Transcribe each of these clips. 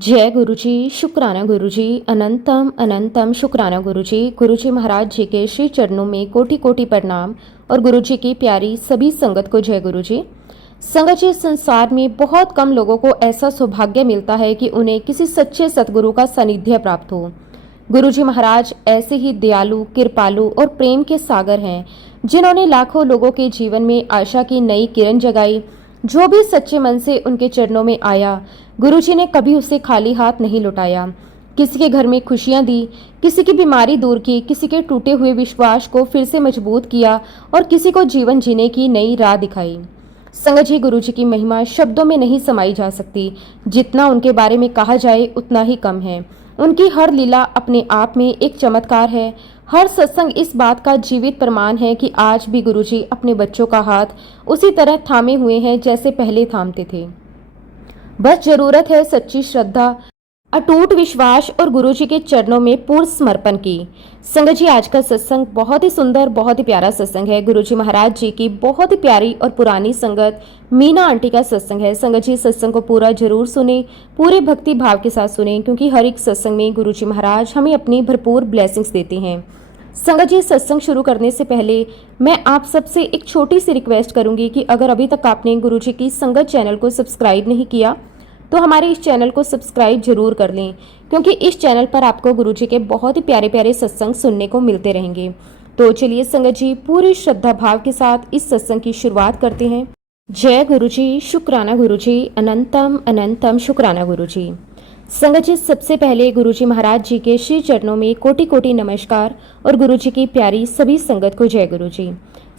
जय गुरुजी, शुक्राना गुरुजी, अनंतम अनंतम शुक्राना गुरुजी। गुरुजी महाराज जी के श्री चरणों में कोटि कोटि प्रणाम और गुरुजी की प्यारी सभी संगत को जय गुरुजी। संगत जी, संसार में बहुत कम लोगों को ऐसा सौभाग्य मिलता है कि उन्हें किसी सच्चे सतगुरु का सानिध्य प्राप्त हो। गुरुजी महाराज ऐसे ही दयालु, कृपालु और प्रेम के सागर हैं, जिन्होंने लाखों लोगों के जीवन में आशा की नई किरण जगाई। जो भी सच्चे मन से उनके चरणों में आया, गुरुजी ने कभी उसे खाली हाथ नहीं लौटाया। किसी के घर में खुशियां दी, किसी की बीमारी दूर की, किसी के टूटे हुए विश्वास को फिर से मजबूत किया और किसी को जीवन जीने की नई राह दिखाई। संगत जी, गुरुजी की महिमा शब्दों में नहीं समाई जा सकती। जितना उनके बारे में कहा जाए उतना ही कम है। उनकी हर लीला अपने आप में एक चमत्कार है। हर सत्संग इस बात का जीवित प्रमाण है कि आज भी गुरुजी अपने बच्चों का हाथ उसी तरह थामे हुए हैं जैसे पहले थामते थे। बस जरूरत है सच्ची श्रद्धा, अटूट विश्वास और गुरुजी के चरणों में पूर्ण समर्पण की। संगत जी, आज का सत्संग बहुत ही सुंदर, बहुत ही प्यारा सत्संग है। गुरुजी महाराज जी की बहुत ही प्यारी और पुरानी संगत मीना आंटी का सत्संग है। संगत जी, सत्संग को पूरा जरूर सुने, पूरे भक्ति भाव के साथ सुने, क्योंकि हर एक सत्संग में गुरुजी महाराज हमें अपनी भरपूर ब्लेसिंग्स देते हैं। संगत जी, सत्संग शुरू करने से पहले मैं आप सबसे एक छोटी सी रिक्वेस्ट करूंगी कि अगर अभी तक आपने गुरुजी की संगत चैनल को सब्सक्राइब नहीं किया तो हमारे इस चैनल को सब्सक्राइब जरूर कर लें, क्योंकि इस चैनल पर आपको गुरुजी के बहुत ही प्यारे प्यारे सत्संग सुनने को मिलते रहेंगे। तो चलिए संगत जी, पूरी श्रद्धा भाव के साथ इस सत्संग की शुरुआत करते हैं। जय गुरुजी, शुक्राना गुरुजी, अनंतम अनंतम शुक्राना गुरुजी। संगत जी, सबसे पहले गुरुजी महाराज जी के श्री चरणों में कोटि कोटि नमस्कार और गुरुजी की प्यारी सभी संगत को जय गुरुजी।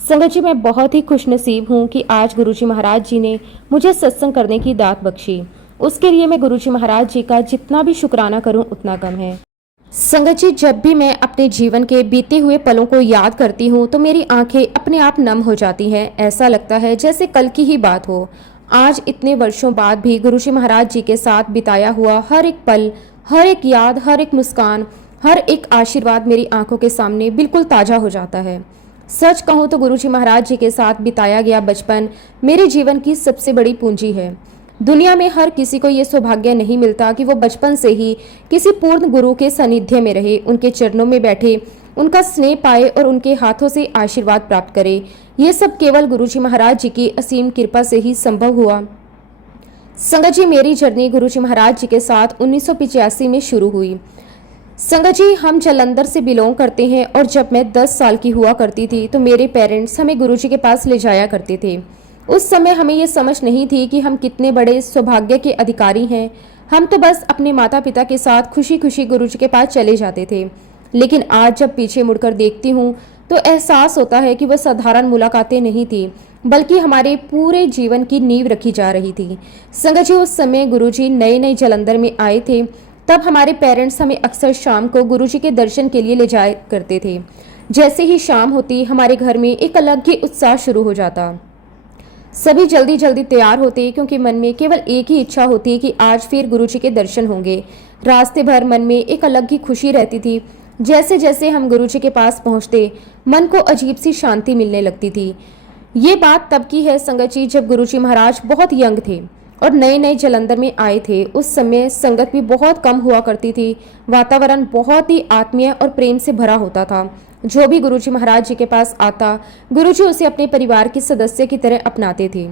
संगत जी, मैं बहुत ही खुशनसीब हूँ कि आज गुरुजी महाराज जी ने मुझे सत्संग करने की दात बख्शी। उसके लिए मैं गुरुजी महाराज जी का जितना भी शुक्राना करूं उतना कम है। संगत जी, जब भी मैं अपने जीवन के बीते हुए पलों को याद करती हूँ तो मेरी आंखें अपने आप नम हो जाती हैं। ऐसा लगता है जैसे कल की ही बात हो। आज इतने वर्षों बाद भी गुरुजी महाराज जी के साथ बिताया हुआ हर एक पल, हर एक याद, हर एक मुस्कान, हर एक आशीर्वाद मेरी आंखों के सामने बिल्कुल ताज़ा हो जाता है। सच कहूँ तो गुरुजी महाराज जी के साथ बिताया गया बचपन मेरे जीवन की सबसे बड़ी पूंजी है। दुनिया में हर किसी को ये सौभाग्य नहीं मिलता कि वो बचपन से ही किसी पूर्ण गुरु के सानिध्य में रहे, उनके चरणों में बैठे, उनका स्नेह पाए और उनके हाथों से आशीर्वाद प्राप्त करे। ये सब केवल गुरुजी महाराज जी की असीम कृपा से ही संभव हुआ। संगत जी, मेरी जर्नी गुरुजी महाराज जी के साथ 1985 में शुरू हुई। संगत जी, हम जालंधर से बिलोंग करते हैं और जब मैं 10 साल की हुआ करती थी तो मेरे पेरेंट्स हमें गुरुजी के पास ले जाया करते थे। उस समय हमें ये समझ नहीं थी कि हम कितने बड़े सौभाग्य के अधिकारी हैं। हम तो बस अपने माता पिता के साथ खुशी खुशी गुरुजी के पास चले जाते थे। लेकिन आज जब पीछे मुड़कर देखती हूँ तो एहसास होता है कि वह साधारण मुलाकातें नहीं थी, बल्कि हमारे पूरे जीवन की नींव रखी जा रही थी। संगत जी, उस समय गुरुजी नए नए जालंधर में आए थे। तब हमारे पेरेंट्स हमें अक्सर शाम को गुरुजी के दर्शन के लिए ले जाया करते थे। जैसे ही शाम होती हमारे घर में एक अलग ही उत्साह शुरू हो जाता। सभी जल्दी जल्दी तैयार होते क्योंकि मन में केवल एक ही इच्छा होती कि आज फिर गुरुजी के दर्शन होंगे। रास्ते भर मन में एक अलग ही खुशी रहती थी। जैसे जैसे हम गुरुजी के पास पहुंचते मन को अजीब सी शांति मिलने लगती थी। ये बात तब की है संगत जी, जब गुरुजी महाराज बहुत यंग थे और नए नए जालंधर में आए थे। उस समय संगत भी बहुत कम हुआ करती थी। वातावरण बहुत ही आत्मीय और प्रेम से भरा होता था। जो भी गुरुजी महाराज जी के पास आता, गुरुजी उसे अपने परिवार के सदस्य की तरह अपनाते थे।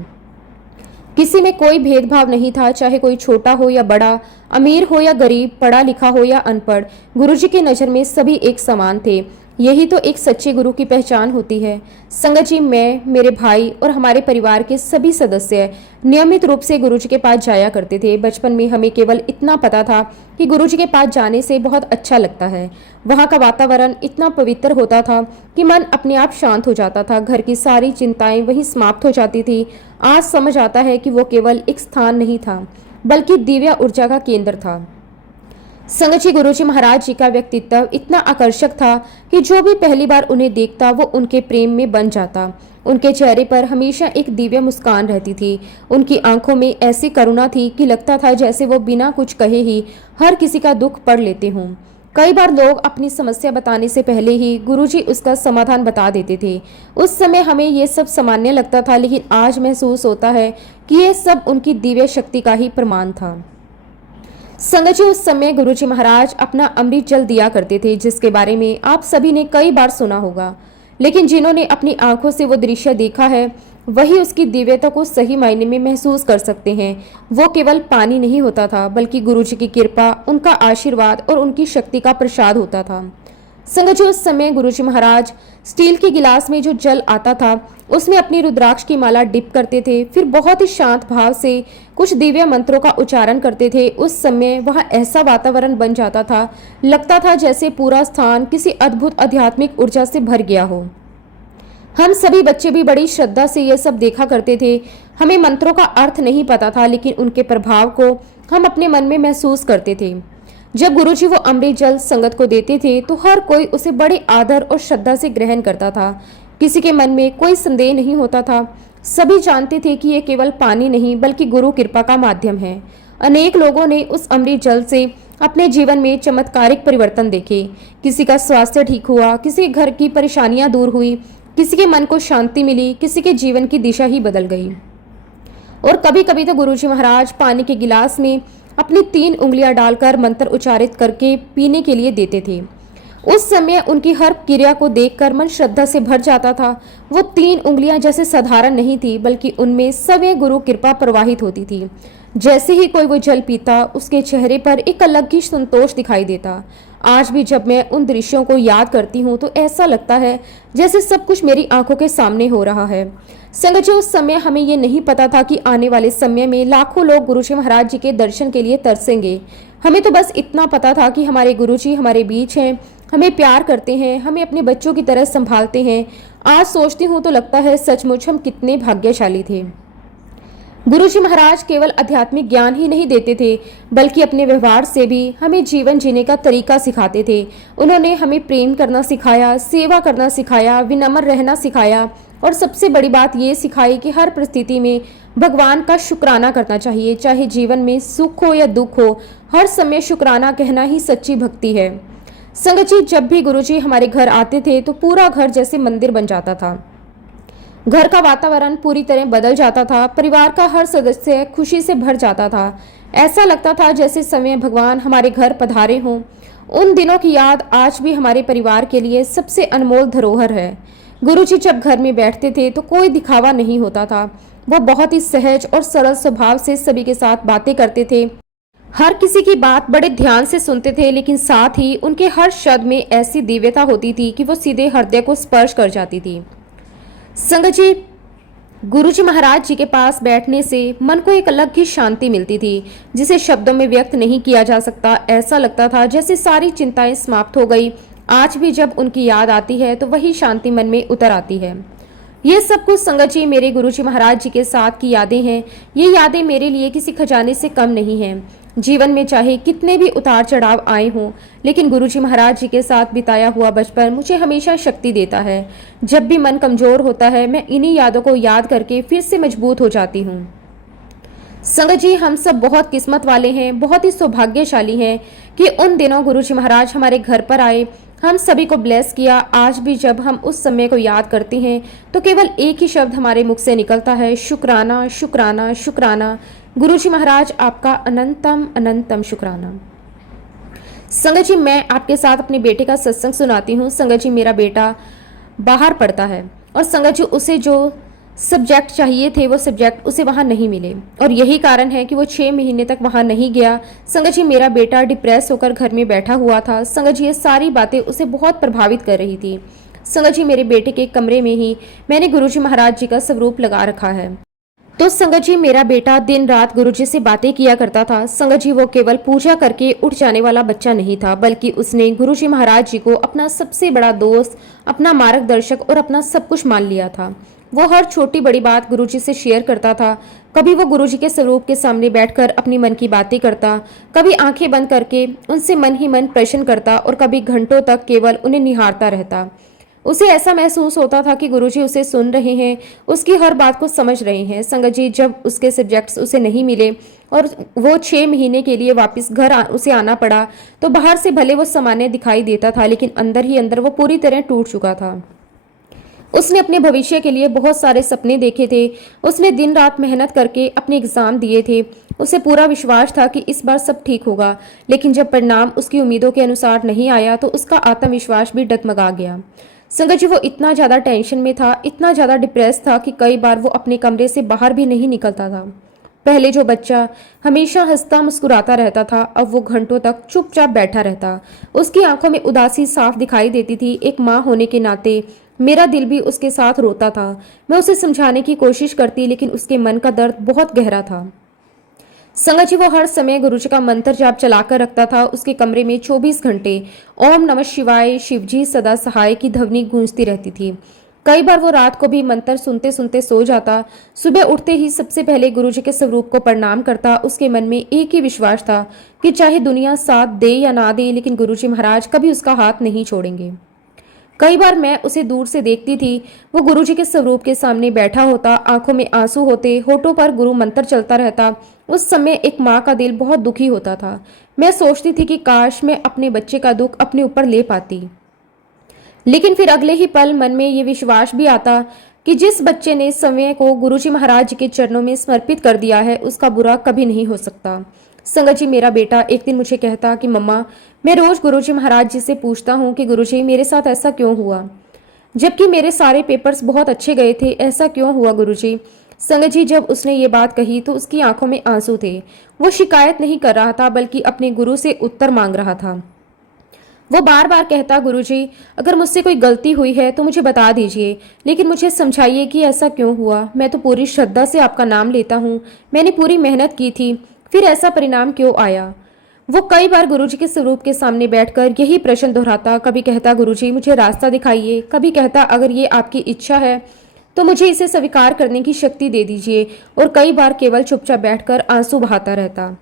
किसी में कोई भेदभाव नहीं था, चाहे कोई छोटा हो या बड़ा, अमीर हो या गरीब, पढ़ा लिखा हो या अनपढ़, गुरुजी की नज़र में सभी एक समान थे। यही तो एक सच्चे गुरु की पहचान होती है। संगत जी, मैं, मेरे भाई और हमारे परिवार के सभी सदस्य नियमित रूप से गुरुजी के पास जाया करते थे। बचपन में हमें केवल इतना पता था कि गुरुजी के पास जाने से बहुत अच्छा लगता है। वहाँ का वातावरण इतना पवित्र होता था कि मन अपने आप शांत हो जाता था। घर की सारी चिंताएं वहीं समाप्त हो जाती थी। आज समझ आता है कि वो केवल एक स्थान नहीं था, बल्कि दिव्य ऊर्जा का केंद्र था। संगत जी, गुरुजी महाराज जी का व्यक्तित्व इतना आकर्षक था कि जो भी पहली बार उन्हें देखता वो उनके प्रेम में बन जाता। उनके चेहरे पर हमेशा एक दिव्य मुस्कान रहती थी। उनकी आंखों में ऐसी करुणा थी कि लगता था जैसे वो बिना कुछ कहे ही हर किसी का दुख पढ़ लेते हों। कई बार लोग अपनी समस्या बताने से पहले ही गुरुजी उसका समाधान बता देते थे। उस समय हमें ये सब सामान्य लगता था, लेकिन आज महसूस होता है कि ये सब उनकी दिव्य शक्ति का ही प्रमाण था। संगत जी, उस समय गुरुजी महाराज अपना अमृत जल दिया करते थे, जिसके बारे में आप सभी ने कई बार सुना होगा। लेकिन जिन्होंने अपनी आंखों से वो दृश्य देखा है, वही उसकी दिव्यता को सही मायने में महसूस कर सकते हैं। वो केवल पानी नहीं होता था, बल्कि गुरुजी की कृपा, उनका आशीर्वाद और उनकी शक्ति का प्रसाद होता था। संगत जी, उस समय गुरुजी महाराज स्टील के गिलास में जो जल आता था, उसमें अपनी रुद्राक्ष की माला डिप करते थे। फिर बहुत ही शांत भाव से कुछ दिव्य मंत्रों का उच्चारण करते थे। उस समय वहां ऐसा वातावरण बन जाता था, लगता था जैसे पूरा स्थान किसी अद्भुत आध्यात्मिक ऊर्जा से भर गया हो। हम सभी बच्चे भी बड़ी श्रद्धा से ये सब देखा करते थे। हमें मंत्रों का अर्थ नहीं पता था, लेकिन उनके प्रभाव को हम अपने मन में महसूस करते थे। जब गुरुजी वो अमृत जल संगत को देते थे, तो हर कोई उसे बड़े आदर और श्रद्धा से ग्रहण करता था। किसी के मन में कोई संदेह नहीं होता था। सभी जानते थे कि ये केवल पानी नहीं, बल्कि गुरु कृपा का माध्यम है। अनेक लोगों ने उस अमृत जल से अपने जीवन में चमत्कारिक परिवर्तन देखे। किसी का स्वास्थ्य ठीक हुआ, किसी के घर की परेशानियां दूर हुई, किसी के मन को शांति मिली, किसी के जीवन की दिशा ही बदल गई। और कभी कभी तो गुरुजी महाराज पानी के गिलास में अपनी 3 उंगलियां डालकर मंत्र उच्चारित करके पीने के लिए देते थे। उस समय उनकी हर क्रिया को देखकर मन श्रद्धा से भर जाता था। वो 3 उंगलियां जैसे साधारण नहीं थी, बल्कि उनमें सवै गुरु कृपा प्रवाहित होती थी। जैसे ही कोई वो जल पीता, उसके चेहरे पर एक अलग ही संतोष दिखाई देता। आज भी जब मैं उन दृश्यों को याद करती हूँ, तो ऐसा लगता है जैसे सब कुछ मेरी आंखों के सामने हो रहा है। संगत जी, उस समय हमें ये नहीं पता था कि आने वाले समय में लाखों लोग गुरुजी महाराज जी के दर्शन के लिए तरसेंगे। हमें तो बस इतना पता था कि हमारे गुरुजी हमारे बीच हैं, हमें प्यार करते हैं, हमें अपने बच्चों की तरह संभालते हैं। आज सोचती हूँ तो लगता है सचमुच हम कितने भाग्यशाली थे। गुरुजी महाराज केवल आध्यात्मिक ज्ञान ही नहीं देते थे, बल्कि अपने व्यवहार से भी हमें जीवन जीने का तरीका सिखाते थे। उन्होंने हमें प्रेम करना सिखाया, सेवा करना सिखाया, विनम्र रहना सिखाया, और सबसे बड़ी बात ये सिखाई कि हर परिस्थिति में भगवान का शुक्राना करना चाहिए। चाहे जीवन में सुख हो या दुख हो, हर समय शुक्राना कहना ही सच्ची भक्ति है। संगत जी, जब भी गुरुजी हमारे घर आते थे, तो पूरा घर जैसे मंदिर बन जाता था। घर का वातावरण पूरी तरह बदल जाता था। परिवार का हर सदस्य खुशी से भर जाता था। ऐसा लगता था जैसे समय भगवान हमारे घर पधारे हों। उन दिनों की याद आज भी हमारे परिवार के लिए सबसे अनमोल धरोहर है। गुरुजी जब घर में बैठते थे, तो कोई दिखावा नहीं होता था। वह बहुत ही सहज और सरल स्वभाव से सभी के साथ बातें करते थे। हर किसी की बात बड़े ध्यान से सुनते थे, लेकिन साथ ही उनके हर शब्द में ऐसी दिव्यता होती थी कि वो सीधे हृदय को स्पर्श कर जाती थी। संगत जी, गुरुजी महाराज जी के पास बैठने से मन को एक अलग ही शांति मिलती थी, जिसे शब्दों में व्यक्त नहीं किया जा सकता। ऐसा लगता था जैसे सारी चिंताएं समाप्त हो गई। आज भी जब उनकी याद आती है, तो वही शांति मन में उतर आती है। ये सब कुछ संगत जी मेरे गुरुजी महाराज जी के साथ की यादें हैं। ये यादें मेरे लिए किसी खजाने से कम नहीं हैं। जीवन में चाहे कितने भी उतार चढ़ाव आए हों, लेकिन गुरुजी महाराज जी के साथ बिताया हुआ बचपन मुझे हमेशा शक्ति देता है। जब भी मन कमजोर होता है, मैं इन्हीं यादों को याद करके फिर से मजबूत हो जाती हूँ। संगत जी, हम सब बहुत किस्मत वाले हैं, बहुत ही सौभाग्यशाली हैं कि उन दिनों गुरुजी महाराज हमारे घर पर आए, हम सभी को ब्लेस किया। आज भी जब हम उस समय को याद करते हैं, तो केवल एक ही शब्द हमारे मुख से निकलता है, शुक्राना, शुक्राना, शुक्राना। गुरुजी महाराज, आपका अनंतम अनंतम शुक्राना। संगत जी, मैं आपके साथ अपने बेटे का सत्संग सुनाती हूँ। संगत जी, मेरा बेटा बाहर पढ़ता है, और संगत जी उसे जो सब्जेक्ट चाहिए थे, वो सब्जेक्ट उसे वहाँ नहीं मिले, और यही कारण है कि वो 6 महीने तक वहाँ नहीं गया। संगत जी, मेरा बेटा डिप्रेस होकर घर में बैठा हुआ था। संगत जी, ये सारी बातें उसे बहुत प्रभावित कर रही थी। संगत जी, मेरे बेटे के कमरे में ही मैंने गुरुजी महाराज जी का स्वरूप लगा रखा है। तो संगत जी, मेरा बेटा दिन रात गुरुजी से बातें किया करता था। संगत जी, वो केवल पूजा करके उठ जाने वाला बच्चा नहीं था, बल्कि उसने गुरुजी महाराज जी को अपना सबसे बड़ा दोस्त, अपना मार्गदर्शक और अपना सब कुछ मान लिया था। वो हर छोटी बड़ी बात गुरुजी से शेयर करता था। कभी वो गुरुजी के स्वरूप के सामने बैठकर अपनी मन की बातें करता, कभी आंखें बंद करके उनसे मन ही मन प्रश्न करता, और कभी घंटों तक केवल उन्हें निहारता रहता। उसे ऐसा महसूस होता था कि गुरुजी उसे सुन रहे हैं, उसकी हर बात को समझ रहे हैं। संगत जी, जब उसके सब्जेक्ट्स उसे नहीं मिले और वो 6 महीने के लिए वापस घर उसे आना पड़ा, तो बाहर से भले वो सामान्य दिखाई देता था, लेकिन अंदर ही अंदर वो पूरी तरह टूट चुका था। उसने अपने भविष्य के लिए बहुत सारे सपने देखे थे। उसने दिन रात मेहनत करके अपने एग्जाम दिए थे। उसे पूरा विश्वास था कि इस बार सब ठीक होगा, लेकिन जब परिणाम उसकी उम्मीदों के अनुसार नहीं आया तो उसका आत्मविश्वास भी डगमगा गया। संगत जी, वो इतना ज़्यादा टेंशन में था, इतना ज़्यादा डिप्रेस था कि कई बार वो अपने कमरे से बाहर भी नहीं निकलता था। पहले जो बच्चा हमेशा हंसता मुस्कुराता रहता था, अब वो घंटों तक चुपचाप बैठा रहता। उसकी आंखों में उदासी साफ दिखाई देती थी। एक माँ होने के नाते मेरा दिल भी उसके साथ रोता था। मैं उसे समझाने की कोशिश करती, लेकिन उसके मन का दर्द बहुत गहरा था। संगत जी, वो हर समय गुरुजी का मंत्र जाप चलाकर रखता था। उसके कमरे में 24 घंटे ओम नमः शिवाय, शिवजी सदा सहाय की ध्वनि गूंजती रहती थी। कई बार वो रात को भी मंत्र सुनते सुनते सो जाता। सुबह उठते ही सबसे पहले गुरुजी के स्वरूप को प्रणाम करता। उसके मन में एक ही विश्वास था कि चाहे दुनिया साथ दे या ना दे, लेकिन गुरुजी महाराज कभी उसका हाथ नहीं छोड़ेंगे। कई बार मैं उसे दूर से देखती थी। वो गुरुजी के स्वरूप के सामने बैठा होता, आंखों में आंसू होते, होठों पर गुरु मंत्र चलता रहता। उस समय एक माँ का दिल बहुत दुखी होता था। मैं सोचती थी कि काश मैं अपने बच्चे का दुख अपने ऊपर ले पाती, लेकिन फिर अगले ही पल मन में ये विश्वास भी आता कि जिस बच्चे ने समय को गुरुजी महाराज के चरणों में समर्पित कर दिया है, उसका बुरा कभी नहीं हो सकता। संगत जी, मेरा बेटा एक दिन मुझे कहता कि मम्मा, मैं रोज गुरुजी महाराज जी से पूछता हूँ कि गुरुजी मेरे साथ ऐसा क्यों हुआ, जबकि मेरे सारे पेपर्स बहुत अच्छे गए थे, ऐसा क्यों हुआ गुरुजी। संगत जी, जब उसने ये बात कही तो उसकी आंखों में आंसू थे। वो शिकायत नहीं कर रहा था, बल्कि अपने गुरु से उत्तर मांग रहा था। वो बार बार कहता, गुरुजी अगर मुझसे कोई गलती हुई है तो मुझे बता दीजिए, लेकिन मुझे समझाइए कि ऐसा क्यों हुआ। मैं तो पूरी श्रद्धा से आपका नाम लेता हूँ, मैंने पूरी मेहनत की थी, फिर ऐसा परिणाम क्यों आया। वो कई बार गुरुजी के स्वरूप के सामने बैठकर यही प्रश्न दोहराता। कभी कहता, गुरुजी मुझे रास्ता दिखाइए, कभी कहता, अगर ये आपकी इच्छा है तो मुझे इसे स्वीकार करने की शक्ति दे दीजिए, और कई बार केवल चुपचाप बैठकर आंसू बहाता रहता।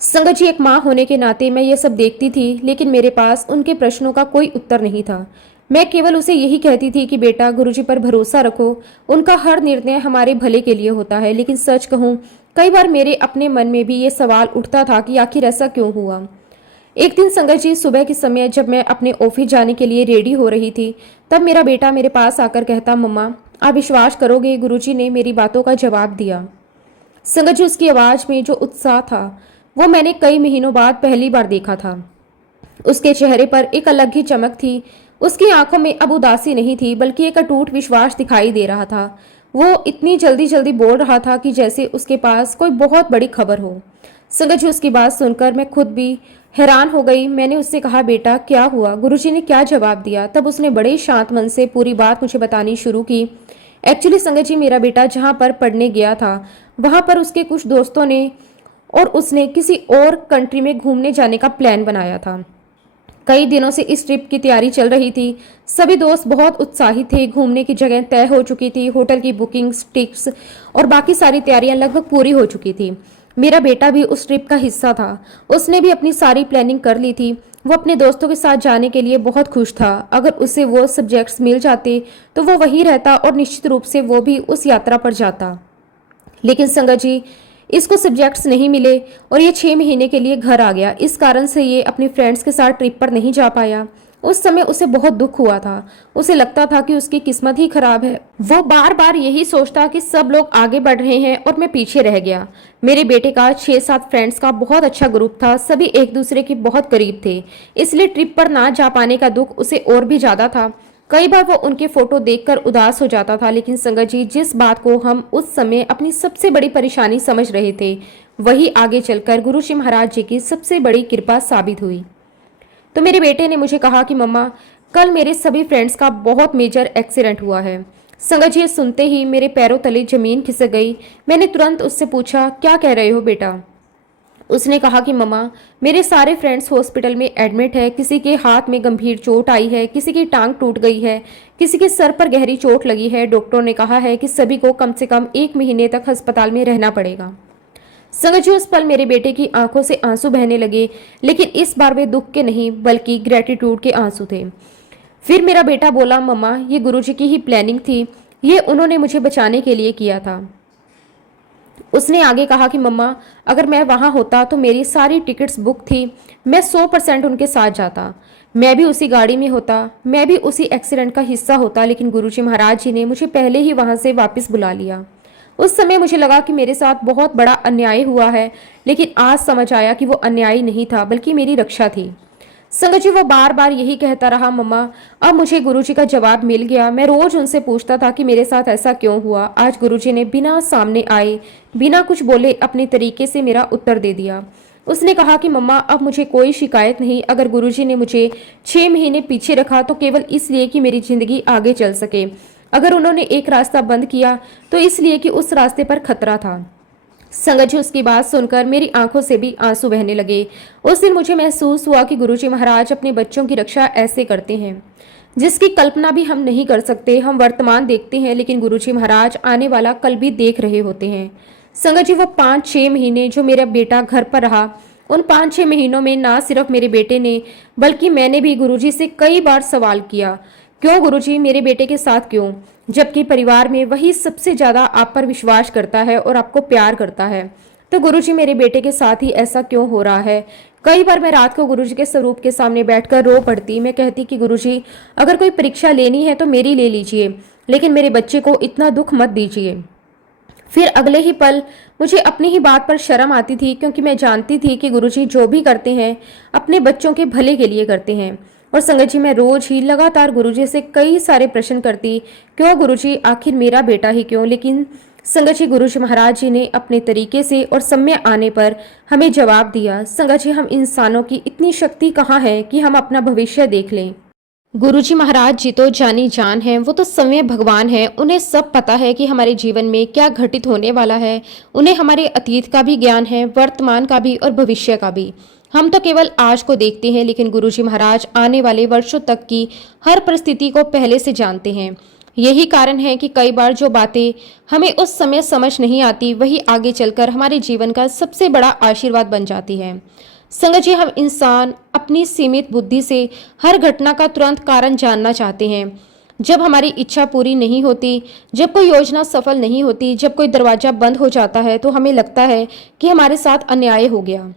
संगत जी, एक माँ होने के नाते मैं ये सब देखती थी, लेकिन मेरे पास उनके प्रश्नों का कोई उत्तर नहीं था। मैं केवल उसे यही कहती थी कि बेटा, गुरुजी पर भरोसा रखो, उनका हर निर्णय हमारे भले के लिए होता है। लेकिन सच कहूँ, कई बार मेरे अपने मन में भी ये सवाल उठता था कि आखिर ऐसा क्यों हुआ। एक दिन संगत जी, सुबह के समय जब मैं अपने ऑफिस जाने के लिए रेडी हो रही थी, तब मेरा बेटा मेरे पास आकर कहता, मम्मा आप विश्वास करोगे, गुरुजी ने मेरी बातों का जवाब दिया। संगत जी, उसकी आवाज में जो उत्साह था वो मैंने कई महीनों बाद पहली बार देखा था। उसके चेहरे पर एक अलग ही चमक थी। उसकी आंखों में अब उदासी नहीं थी, बल्कि एक अटूट विश्वास दिखाई दे रहा था। वो इतनी जल्दी जल्दी बोल रहा था कि जैसे उसके पास कोई बहुत बड़ी खबर हो। संगत जी, उसकी बात सुनकर मैं खुद भी हैरान हो गई। मैंने उससे कहा, बेटा क्या हुआ, गुरुजी ने क्या जवाब दिया। तब उसने बड़े शांत मन से पूरी बात मुझे बतानी शुरू की। एक्चुअली संगत जी, मेरा बेटा जहाँ पर पढ़ने गया था, वहाँ पर उसके कुछ दोस्तों ने और उसने किसी और कंट्री में घूमने जाने का प्लान बनाया था। कई दिनों से इस ट्रिप की तैयारी चल रही थी। सभी दोस्त बहुत उत्साहित थे। घूमने की जगह तय हो चुकी थी, होटल की बुकिंग्स, टिकट्स और बाकी सारी तैयारियां लगभग पूरी हो चुकी थी। मेरा बेटा भी उस ट्रिप का हिस्सा था। उसने भी अपनी सारी प्लानिंग कर ली थी। वो अपने दोस्तों के साथ जाने के लिए बहुत खुश था। अगर उसे वो सब्जेक्ट्स मिल जाते तो वो वहीं रहता और निश्चित रूप से वो भी उस यात्रा पर जाता। लेकिन संगत जी, इसको सब्जेक्ट्स नहीं मिले और ये 6 महीने के लिए घर आ गया। इस कारण से ये अपने फ्रेंड्स के साथ ट्रिप पर नहीं जा पाया। उस समय उसे बहुत दुख हुआ था। उसे लगता था कि उसकी किस्मत ही खराब है। वो बार बार यही सोचता कि सब लोग आगे बढ़ रहे हैं और मैं पीछे रह गया। मेरे बेटे का 6-7 फ्रेंड्स का बहुत अच्छा ग्रुप था। सभी एक दूसरे के बहुत करीब थे, इसलिए ट्रिप पर ना जा पाने का दुख उसे और भी ज्यादा था। कई बार वो उनके फोटो देखकर उदास हो जाता था। लेकिन संगत जी, जिस बात को हम उस समय अपनी सबसे बड़ी परेशानी समझ रहे थे, वही आगे चलकर गुरु श्री महाराज जी की सबसे बड़ी कृपा साबित हुई। तो मेरे बेटे ने मुझे कहा कि मम्मा, कल मेरे सभी फ्रेंड्स का बहुत मेजर एक्सीडेंट हुआ है। संगत जी, सुनते ही मेरे पैरों तले जमीन खिसक गई। मैंने तुरंत उससे पूछा, क्या कह रहे हो बेटा। उसने कहा कि मम्मा, मेरे सारे फ्रेंड्स हॉस्पिटल में एडमिट है। किसी के हाथ में गंभीर चोट आई है, किसी की टांग टूट गई है, किसी के सर पर गहरी चोट लगी है। डॉक्टरों ने कहा है कि सभी को कम से कम 1 महीने तक अस्पताल में रहना पड़ेगा। संगत जी, उस पल मेरे बेटे की आंखों से आंसू बहने लगे, लेकिन इस बार वे दुख के नहीं बल्कि ग्रेटिट्यूड के आंसू थे। फिर मेरा बेटा बोला, मम्मा, ये गुरुजी की ही प्लानिंग थी, ये उन्होंने मुझे बचाने के लिए किया था। उसने आगे कहा कि मम्मा, अगर मैं वहां होता तो मेरी सारी टिकट्स बुक थी, मैं 100% उनके साथ जाता, मैं भी उसी गाड़ी में होता, मैं भी उसी एक्सीडेंट का हिस्सा होता। लेकिन गुरुजी महाराज जी ने मुझे पहले ही वहां से वापस बुला लिया। उस समय मुझे लगा कि मेरे साथ बहुत बड़ा अन्याय हुआ है, लेकिन आज समझ आया कि वो अन्याय नहीं था बल्कि मेरी रक्षा थी। संगत जी, वो बार बार यही कहता रहा, मम्मा अब मुझे गुरुजी का जवाब मिल गया। मैं रोज उनसे पूछता था कि मेरे साथ ऐसा क्यों हुआ। आज गुरुजी ने बिना सामने आए, बिना कुछ बोले अपने तरीके से मेरा उत्तर दे दिया। उसने कहा कि मम्मा अब मुझे कोई शिकायत नहीं। अगर गुरुजी ने मुझे 6 महीने पीछे रखा तो केवल इसलिए कि मेरी जिंदगी आगे चल सके। अगर उन्होंने एक रास्ता बंद किया तो इसलिए कि उस रास्ते पर खतरा था। संगत जी, उसकी बात सुनकर मेरी आंखों से भी आंसू बहने लगे। उस दिन मुझे महसूस हुआ कि गुरुजी महाराज अपने बच्चों की रक्षा ऐसे करते हैं जिसकी कल्पना भी हम नहीं कर सकते। हम वर्तमान देखते हैं, लेकिन गुरुजी महाराज आने वाला कल भी देख रहे होते हैं। संगत जी, वो 5-6 महीने जो मेरा बेटा घर पर रहा, उन 5-6 महीनों में ना सिर्फ मेरे बेटे ने बल्कि मैंने भी गुरुजी से कई बार सवाल किया, क्यों गुरुजी, मेरे बेटे के साथ क्यों, जबकि परिवार में वही सबसे ज्यादा आप पर विश्वास करता है और आपको प्यार करता है। तो गुरुजी, मेरे बेटे के साथ ही ऐसा क्यों हो रहा है। कई बार मैं रात को गुरुजी के स्वरूप के सामने बैठकर रो पड़ती। मैं कहती कि गुरुजी, अगर कोई परीक्षा लेनी है तो मेरी ले लीजिए, लेकिन मेरे बच्चे को इतना दुख मत दीजिए। फिर अगले ही पल मुझे अपनी ही बात पर शर्म आती थी, क्योंकि मैं जानती थी कि गुरुजी जो भी करते हैं अपने बच्चों के भले के लिए करते हैं। और संगत जी, मैं रोज ही लगातार गुरुजी से कई सारे प्रश्न करती, क्यों गुरुजी, आखिर मेरा बेटा ही क्यों। लेकिन संगत जी, गुरुजी महाराज जी ने अपने तरीके से और समय आने पर हमें जवाब दिया। संगत जी, हम इंसानों की इतनी शक्ति कहाँ है कि हम अपना भविष्य देख लें। गुरुजी महाराज जी तो जानी जान है, वो तो स्वयं भगवान है। उन्हें सब पता है कि हमारे जीवन में क्या घटित होने वाला है। उन्हें हमारे अतीत का भी ज्ञान है, वर्तमान का भी और भविष्य का भी। हम तो केवल आज को देखते हैं, लेकिन गुरुजी महाराज आने वाले वर्षों तक की हर परिस्थिति को पहले से जानते हैं। यही कारण है कि कई बार जो बातें हमें उस समय समझ नहीं आती, वही आगे चलकर हमारे जीवन का सबसे बड़ा आशीर्वाद बन जाती है। संगत जी, हम इंसान अपनी सीमित बुद्धि से हर घटना का तुरंत कारण जानना चाहते हैं। जब हमारी इच्छा पूरी नहीं होती, जब कोई योजना सफल नहीं होती, जब कोई दरवाजा बंद हो जाता है, तो हमें लगता है कि हमारे साथ अन्याय हो गया।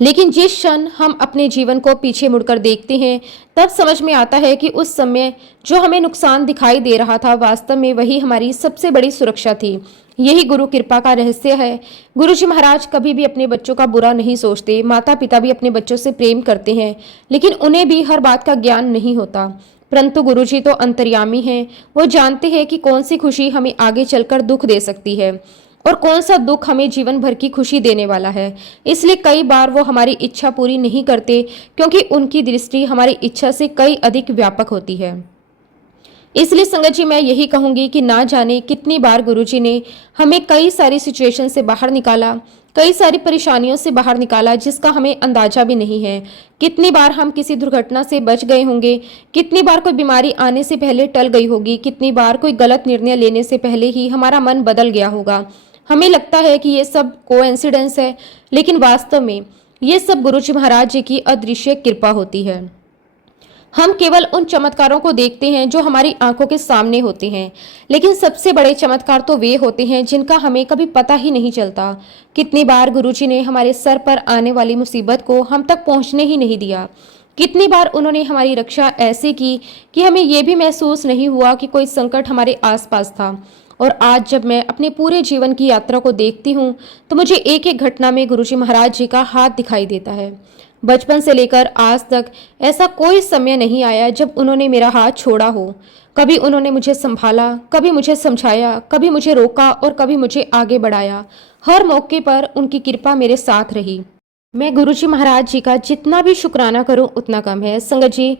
लेकिन जिस क्षण हम अपने जीवन को पीछे मुड़कर देखते हैं, तब समझ में आता है कि उस समय जो हमें नुकसान दिखाई दे रहा था, वास्तव में वही हमारी सबसे बड़ी सुरक्षा थी। यही गुरु कृपा का रहस्य है। गुरुजी महाराज कभी भी अपने बच्चों का बुरा नहीं सोचते। माता पिता भी अपने बच्चों से प्रेम करते हैं, लेकिन उन्हें भी हर बात का ज्ञान नहीं होता। परंतु गुरुजी तो अंतर्यामी हैं। वो जानते हैं कि कौन सी खुशी हमें आगे चलकर दुख दे सकती है और कौन सा दुख हमें जीवन भर की खुशी देने वाला है। इसलिए कई बार वो हमारी इच्छा पूरी नहीं करते, क्योंकि उनकी दृष्टि हमारी इच्छा से कई अधिक व्यापक होती है। इसलिए संगत जी, मैं यही कहूंगी कि ना जाने कितनी बार गुरुजी ने हमें कई सारी सिचुएशन से बाहर निकाला, कई सारी परेशानियों से बाहर निकाला, जिसका हमें अंदाजा भी नहीं है। कितनी बार हम किसी दुर्घटना से बच गए होंगे, कितनी बार कोई बीमारी आने से पहले टल गई होगी, कितनी बार कोई गलत निर्णय लेने से पहले ही हमारा मन बदल गया होगा। हमें लगता है कि ये सब कोइंसिडेंस है, लेकिन वास्तव में ये सब गुरुजी महाराज जी की अदृश्य कृपा होती है। हम केवल उन चमत्कारों को देखते हैं जो हमारी आंखों के सामने होते हैं, लेकिन सबसे बड़े चमत्कार तो वे होते हैं जिनका हमें कभी पता ही नहीं चलता। कितनी बार गुरुजी ने हमारे सर पर आने वाली मुसीबत को हम तक पहुंचने ही नहीं दिया। कितनी बार उन्होंने हमारी रक्षा ऐसे की कि हमें यह भी महसूस नहीं हुआ कि कोई संकट हमारे आसपास था। और आज जब मैं अपने पूरे जीवन की यात्रा को देखती हूँ, तो मुझे एक एक घटना में गुरुजी महाराज जी का हाथ दिखाई देता है। बचपन से लेकर आज तक ऐसा कोई समय नहीं आया जब उन्होंने मेरा हाथ छोड़ा हो। कभी उन्होंने मुझे संभाला, कभी मुझे समझाया, कभी मुझे रोका और कभी मुझे आगे बढ़ाया। हर मौके पर उनकी कृपा मेरे साथ रही। मैं गुरुजी महाराज जी का जितना भी शुक्राना करूं उतना कम है। संगत जी,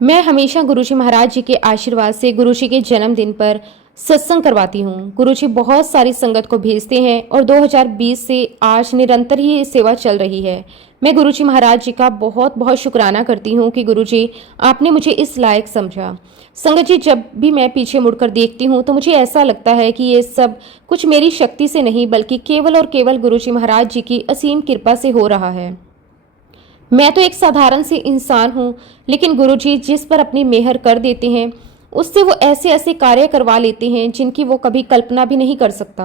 मैं हमेशा गुरुजी महाराज जी के आशीर्वाद से गुरुजी के जन्मदिन पर सत्संग करवाती हूँ। गुरुजी बहुत सारी संगत को भेजते हैं और 2020 से आज निरंतर ही ये सेवा चल रही है। मैं गुरुजी महाराज जी का बहुत बहुत शुक्राना करती हूँ कि गुरुजी, आपने मुझे इस लायक समझा। संगत जी, जब भी मैं पीछे मुड़कर देखती हूँ तो मुझे ऐसा लगता है कि ये सब कुछ मेरी शक्ति से नहीं, बल्कि केवल और केवल गुरुजी महाराज जी की असीम कृपा से हो रहा है। मैं तो एक साधारण सी इंसान हूँ, लेकिन गुरुजी जिस पर अपनी मेहर कर देते हैं, उससे वो ऐसे ऐसे कार्य करवा लेते हैं जिनकी वो कभी कल्पना भी नहीं कर सकता।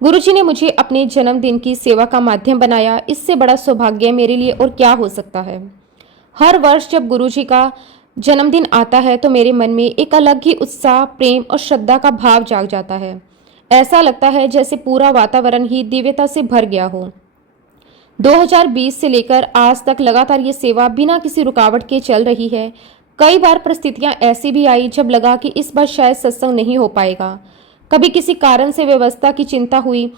गुरुजी ने मुझे अपने जन्मदिन की सेवा का माध्यम बनाया। इससे बड़ा सौभाग्य मेरे लिए और क्या हो सकता है। हर वर्ष जब गुरुजी का जन्मदिन आता है तो मेरे मन में एक अलग ही उत्साह, प्रेम और श्रद्धा का भाव जाग जाता है। ऐसा लगता है जैसे पूरा वातावरण ही दिव्यता से भर गया हो। 2020 से लेकर आज तक लगातार ये सेवा बिना किसी रुकावट के चल रही है। कई बार परिस्थितियां ऐसी भी आई जब लगा कि इस बार शायद सत्संग नहीं हो पाएगा। कभी किसी कारण से व्यवस्था की चिंता हुई,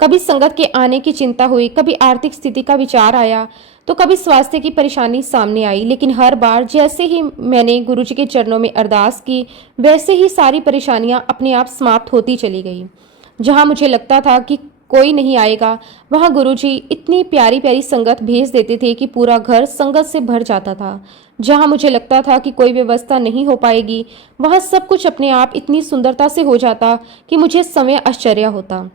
कभी संगत के आने की चिंता हुई, कभी आर्थिक स्थिति का विचार आया, तो कभी स्वास्थ्य की परेशानी सामने आई। लेकिन हर बार जैसे ही मैंने गुरुजी के चरणों में अरदास की, वैसे ही सारी परेशानियां अपने आप समाप्त होती चली गई। जहां मुझे लगता था कि कोई नहीं आएगा, वहां गुरुजी इतनी प्यारी प्यारी संगत भेज देते थे कि पूरा घर संगत से भर जाता था। जहां मुझे लगता था कि कोई व्यवस्था नहीं हो पाएगी, वहां सब कुछ अपने आप इतनी सुंदरता से हो जाता कि मुझे समय आश्चर्य होता।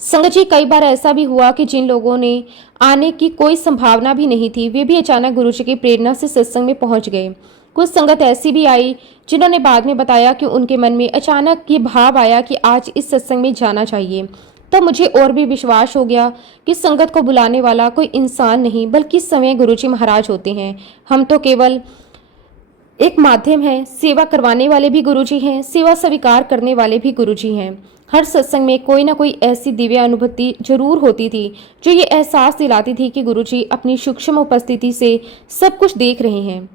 संगत जी, कई बार ऐसा भी हुआ कि जिन लोगों ने आने की कोई संभावना भी नहीं थी, वे भी अचानक गुरुजी की प्रेरणा से सत्संग में पहुंच गए। कुछ संगत ऐसी भी आई जिन्होंने बाद में बताया कि उनके मन में अचानक ये भाव आया कि आज इस सत्संग में जाना चाहिए। तब मुझे और भी विश्वास हो गया कि संगत को बुलाने वाला कोई इंसान नहीं बल्कि स्वयं गुरुजी महाराज होते हैं। हम तो केवल एक माध्यम है, सेवा करवाने वाले भी गुरुजी हैं, सेवा स्वीकार करने वाले भी गुरुजी हैं। हर सत्संग में कोई ना कोई ऐसी दिव्य अनुभूति जरूर होती थी जो ये एहसास दिलाती थी कि गुरुजी अपनी सूक्ष्म उपस्थिति से सब कुछ देख रहे हैं।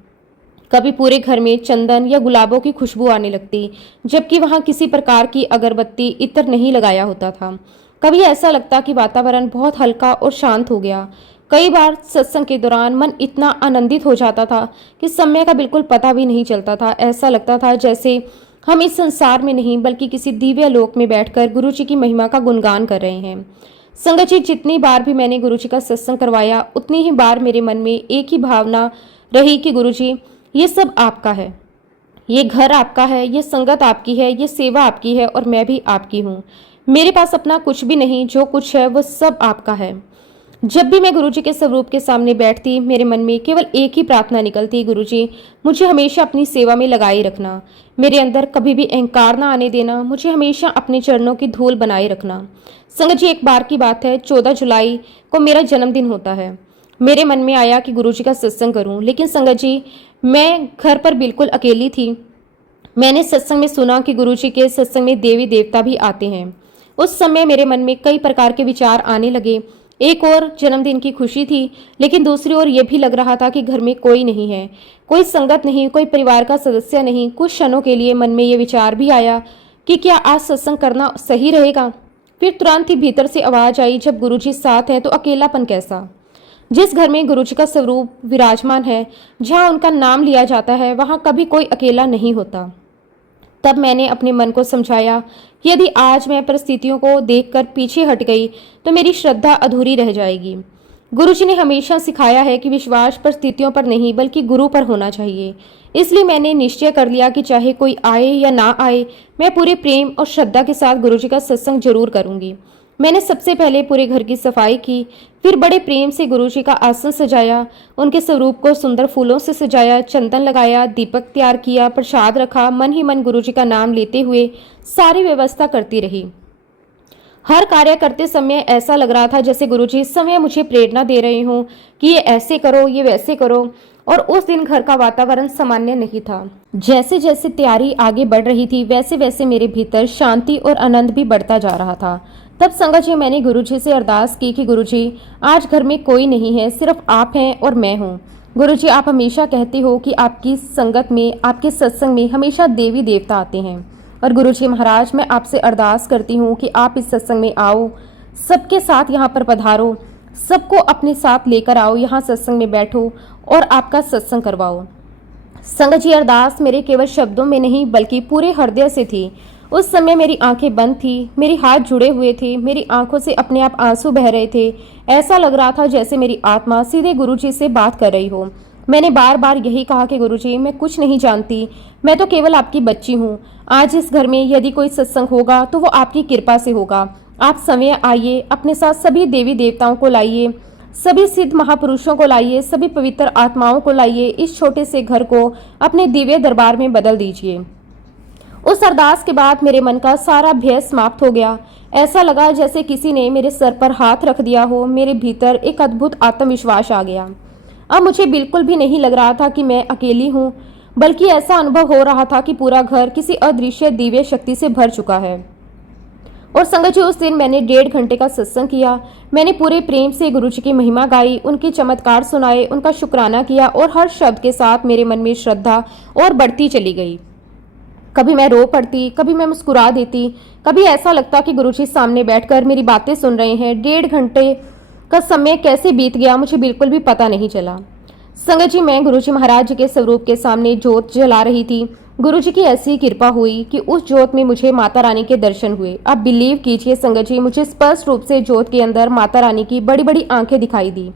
कभी पूरे घर में चंदन या गुलाबों की खुशबू आने लगती, जबकि वहां किसी प्रकार की अगरबत्ती इत्र नहीं लगाया होता था। कभी ऐसा लगता कि वातावरण बहुत हल्का और शांत हो गया। कई बार सत्संग के दौरान मन इतना आनंदित हो जाता था कि समय का बिल्कुल पता भी नहीं चलता था। ऐसा लगता था जैसे हम इस संसार में नहीं बल्कि किसी दिव्य लोक में बैठकर गुरुजी की महिमा का गुणगान कर रहे हैं। संगत जी, जितनी बार भी मैंने गुरुजी का सत्संग करवाया, उतनी ही बार मेरे मन में एक ही भावना रही कि गुरुजी, ये सब आपका है, ये घर आपका है, ये संगत आपकी है, ये सेवा आपकी है और मैं भी आपकी हूँ। मेरे पास अपना कुछ भी नहीं, जो कुछ है वो सब आपका है। जब भी मैं गुरुजी के स्वरूप के सामने बैठती, मेरे मन में केवल एक ही प्रार्थना निकलती, गुरुजी, मुझे हमेशा अपनी सेवा में लगाए रखना, मेरे अंदर कभी भी अहंकार ना आने देना, मुझे हमेशा अपने चरणों की धूल बनाए रखना। संगत जी, एक बार की बात है, 14 जुलाई को मेरा जन्मदिन होता है। मेरे मन में आया कि गुरुजी का सत्संग करूं, लेकिन संगत जी, मैं घर पर बिल्कुल अकेली थी। मैंने सत्संग में सुना कि गुरुजी के सत्संग में देवी देवता भी आते हैं। उस समय मेरे मन में कई प्रकार के विचार आने लगे। एक और जन्मदिन की खुशी थी, लेकिन दूसरी ओर यह भी लग रहा था कि घर में कोई नहीं है, कोई संगत नहीं, कोई परिवार का सदस्य नहीं। कुछ क्षणों के लिए मन में यह विचार भी आया कि क्या आज सत्संग करना सही रहेगा। फिर तुरंत ही भीतर से आवाज आई, जब गुरुजी साथ है तो अकेलापन कैसा। जिस घर में गुरुजी का स्वरूप विराजमान है, जहाँ उनका नाम लिया जाता है, वहाँ कभी कोई अकेला नहीं होता। तब मैंने अपने मन को समझाया कि यदि आज मैं परिस्थितियों को देखकर पीछे हट गई तो मेरी श्रद्धा अधूरी रह जाएगी। गुरुजी ने हमेशा सिखाया है कि विश्वास परिस्थितियों पर नहीं बल्कि गुरु पर होना चाहिए। इसलिए मैंने निश्चय कर लिया कि चाहे कोई आए या ना आए, मैं पूरे प्रेम और श्रद्धा के साथ गुरुजी का सत्संग जरूर करूंगी। मैंने सबसे पहले पूरे घर की सफाई की, फिर बड़े प्रेम से गुरुजी का आसन सजाया, उनके स्वरूप को सुंदर फूलों से सजाया, चंदन लगाया, दीपक तैयार किया, प्रसाद रखा। मन ही मन गुरुजी का नाम लेते हुए सारी व्यवस्था करती रही। हर कार्य करते समय ऐसा लग रहा था जैसे गुरुजी इस समय मुझे प्रेरणा दे रहे हों कि ये ऐसे करो, ये वैसे करो। और उस दिन घर का वातावरण सामान्य नहीं था। जैसे जैसे तैयारी आगे बढ़ रही थी, वैसे वैसे मेरे भीतर शांति और आनंद भी बढ़ता जा रहा था। तब संगत जी, मैंने गुरुजी से अरदास की कि गुरुजी, आज घर में कोई नहीं है, सिर्फ आप हैं और मैं हूँ। गुरुजी, आप हमेशा कहते हो कि आपकी संगत में, आपके सत्संग में हमेशा देवी देवता आते हैं। और गुरुजी महाराज, मैं आपसे अरदास करती हूँ कि आप इस सत्संग में आओ, सबके साथ यहाँ पर पधारो, सबको अपने साथ लेकर आओ, यहाँ सत्संग में बैठो और आपका सत्संग करवाओ। संगत जी, अरदास मेरे केवल शब्दों में नहीं बल्कि पूरे हृदय से थी। उस समय मेरी आंखें बंद थी, मेरे हाथ जुड़े हुए थे, मेरी आंखों से अपने आप आंसू बह रहे थे। ऐसा लग रहा था जैसे मेरी आत्मा सीधे गुरुजी से बात कर रही हो। मैंने बार बार यही कहा कि गुरुजी, मैं कुछ नहीं जानती, मैं तो केवल आपकी बच्ची हूँ। आज इस घर में यदि कोई सत्संग होगा तो वो आपकी कृपा से होगा। आप समय आइए, अपने साथ सभी देवी देवताओं को लाइए, सभी सिद्ध महापुरुषों को लाइए, सभी पवित्र आत्माओं को लाइए, इस छोटे से घर को अपने दिव्य दरबार में बदल दीजिए। उस अरदास के बाद मेरे मन का सारा भय समाप्त हो गया। ऐसा लगा जैसे किसी ने मेरे सर पर हाथ रख दिया हो। मेरे भीतर एक अद्भुत आत्मविश्वास आ गया। अब मुझे बिल्कुल भी नहीं लग रहा था कि मैं अकेली हूँ, बल्कि ऐसा अनुभव हो रहा था कि पूरा घर किसी अदृश्य दिव्य शक्ति से भर चुका है। और संगत जी उस दिन मैंने 1.5 घंटे का सत्संग किया। मैंने पूरे प्रेम से गुरु जी की महिमा गाई, उनके चमत्कार सुनाए, उनका शुक्राना किया और हर शब्द के साथ मेरे मन में श्रद्धा और बढ़ती चली गई। कभी मैं रो पड़ती, कभी मैं मुस्कुरा देती, कभी ऐसा लगता कि गुरुजी सामने बैठकर मेरी बातें सुन रहे हैं। 1.5 घंटे का समय कैसे बीत गया मुझे बिल्कुल भी पता नहीं चला। संगत जी, मैं गुरुजी महाराज जी के स्वरूप के सामने जोत जला रही थी। गुरुजी की ऐसी कृपा हुई कि उस जोत में मुझे माता रानी के दर्शन हुए। आप बिलीव कीजिए संगत जी, मुझे स्पष्ट रूप से जोत के अंदर माता रानी की बड़ी बड़ी आंखें दिखाई दी।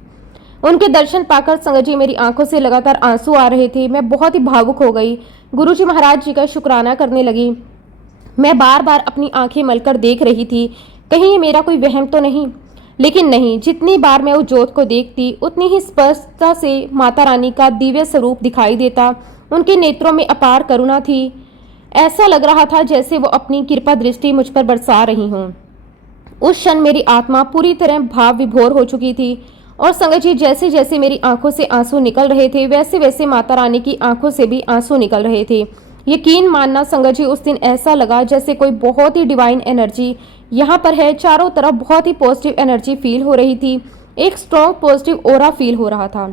उनके दर्शन पाकर संगत जी मेरी आंखों से लगातार आंसू आ रहे थे। मैं बहुत ही भावुक हो गई, गुरुजी महाराज जी का शुक्राना करने लगी। मैं बार बार अपनी आंखें मलकर देख रही थी, कहीं ये मेरा कोई वहम तो नहीं। लेकिन नहीं, जितनी बार मैं उस जोत को देखती उतनी ही स्पष्टता से माता रानी का दिव्य स्वरूप दिखाई देता। उनके नेत्रों में अपार करुणा थी। ऐसा लग रहा था जैसे वो अपनी कृपा दृष्टि मुझ पर बरसा रही हों। उस क्षण मेरी आत्मा पूरी तरह भाव विभोर हो चुकी थी। और संगत जी, जैसे जैसे मेरी आंखों से आंसू निकल रहे थे वैसे वैसे माता रानी की आंखों से भी आंसू निकल रहे थे। यकीन मानना संगत जी, उस दिन ऐसा लगा जैसे कोई बहुत ही डिवाइन एनर्जी यहाँ पर है। चारों तरफ बहुत ही पॉजिटिव एनर्जी फील हो रही थी, एक स्ट्रॉन्ग पॉजिटिव ओरा फील हो रहा था।